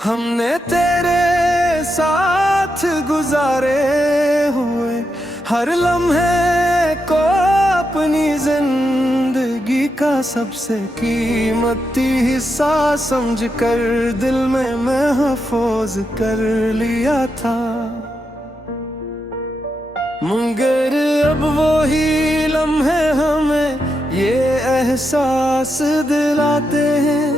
हमने तेरे साथ गुजारे हुए हर लम्हे को अपनी जिंदगी का सबसे कीमती हिस्सा समझकर दिल में महफूज कर लिया था, मगर अब वही लम्हे हमें ये एहसास दिलाते हैं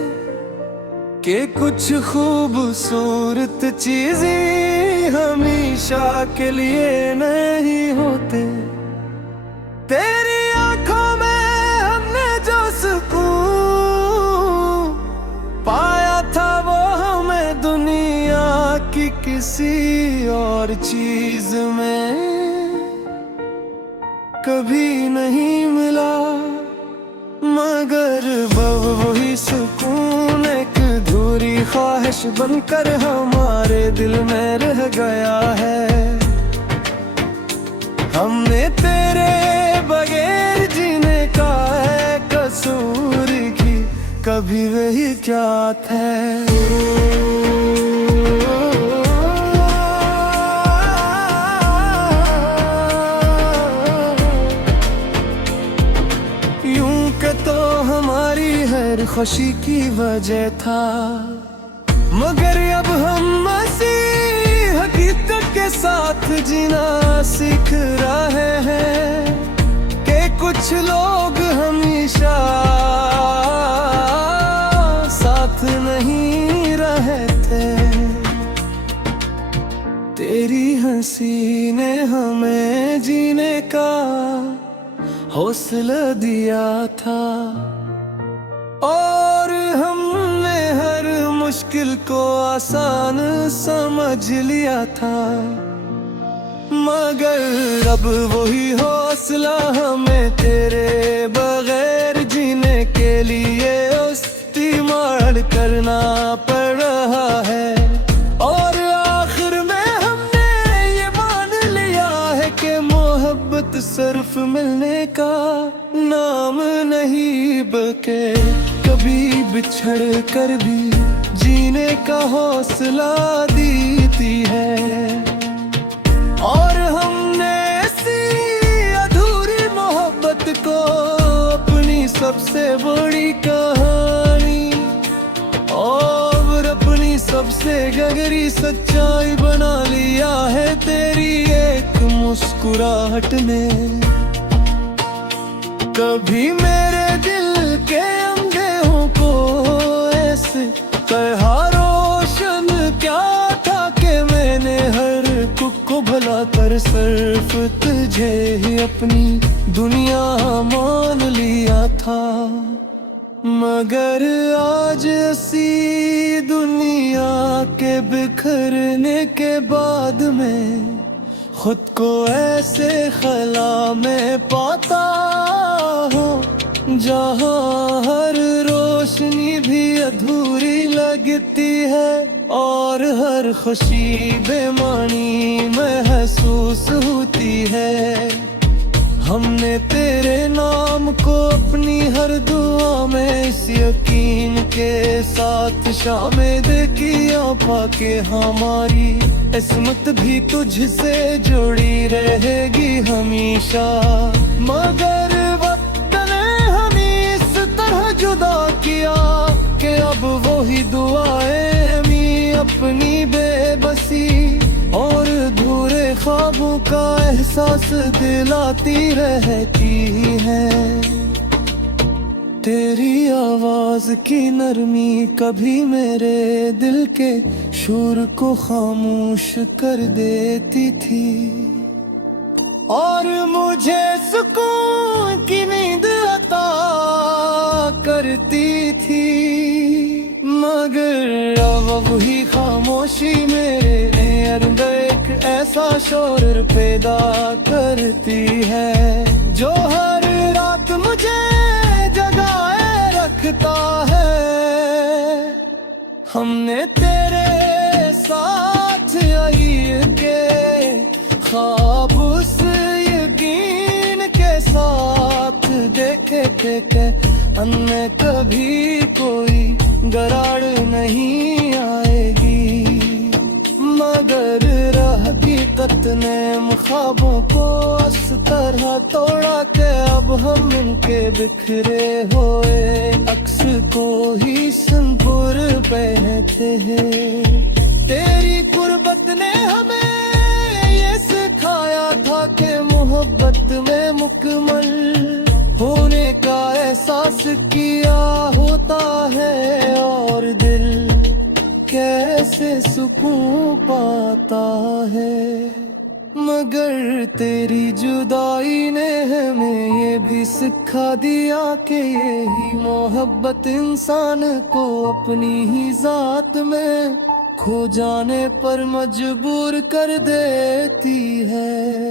कि कुछ खूबसूरत चीजें हमेशा के लिए नहीं होते। तेरी आंखों में हमने जो सुकून पाया था वो हमें दुनिया की किसी और चीज में कभी नहीं मिला, मगर वही सुकून एक अधूरी ख्वाहिश बनकर हमारे दिल में रह गया है। हमने तेरे बगैर जीने का है कसूर की कभी वही क्या था। तो हमारी हर खुशी की वजह था, मगर अब हम मसीह हकीकत के साथ जीना सीख रहे हैं कि कुछ लोग हमेशा साथ नहीं रहते। तेरी हंसी ने हमें जीने का हौसला दिया था और हमने हर मुश्किल को आसान समझ लिया था, मगर अब वही हौसला हमें तेरे बगैर जीने के लिए इस्तेमाल करना पड़ रहा है। और आखिर में हमने ये मान लिया है कि मोहब्बत सिर्फ मिलने का नाम नहीं बल्कि कभी बिछड़ कर भी जीने का हौसला देती है। और हमने ऐसी अधूरी मोहब्बत को अपनी सबसे बड़ी कहानी और अपनी सबसे गहरी सच्चाई बना लिया है तेरी एक मुस्कुराहट ने। कभी मेरे दिल के अंधेरों को ऐसे तरह रोशन क्या था कि मैंने हर कुक को भला कर सिर्फ तुझे ही अपनी दुनिया मान लिया था, मगर आज ऐसी दुनिया के बिखरने के बाद में खुद को ऐसे खला में पाता हूँ जहाँ हर रोशनी भी अधूरी लगती है और हर खुशी बेमानी महसूस होती है। हमने तेरे नाम को अपनी हर दुआ में इस यकीन के साथ शामिल किया पाके हमारी किस्मत भी तुझसे जुड़ी रहेगी हमेशा। मगर वक्त ने हमें इस तरह जुदा किया कि अब वही दुआएं हमें अपनी बेबसी और अधूरे ख्वाबों का एहसास दिलाती रहती है। तेरी आवाज की नरमी कभी मेरे दिल के शोर को खामोश कर देती थी और मुझे सुकून की नींद अता करती थी, मगर अब वही खामोशी मेरे अंदर एक ऐसा शोर पैदा करती है जो हर रात मुझे जगाए रखता है। हमने तेरे साथ आई के ख्वाब उस यकीन के साथ देखे के अन्य कभी कोई दरार नहीं आएगी। मगर हकीकत ने ख्वाबों को इस तरह तोड़ा के अब हम इनके बिखरे हुए अक्स को ही संपुर पहनते हैं। तेरी कुर्बत ने हमें ये सिखाया था कि मोहब्बत में मुकम्मल होने का एहसास किया होता है और दिल कैसे सुकून पाता है। मगर तेरी जुदाई ने हमें ये भी सिखा दिया कि यही मोहब्बत इंसान को अपनी ही जात में खो जाने पर मजबूर कर देती है।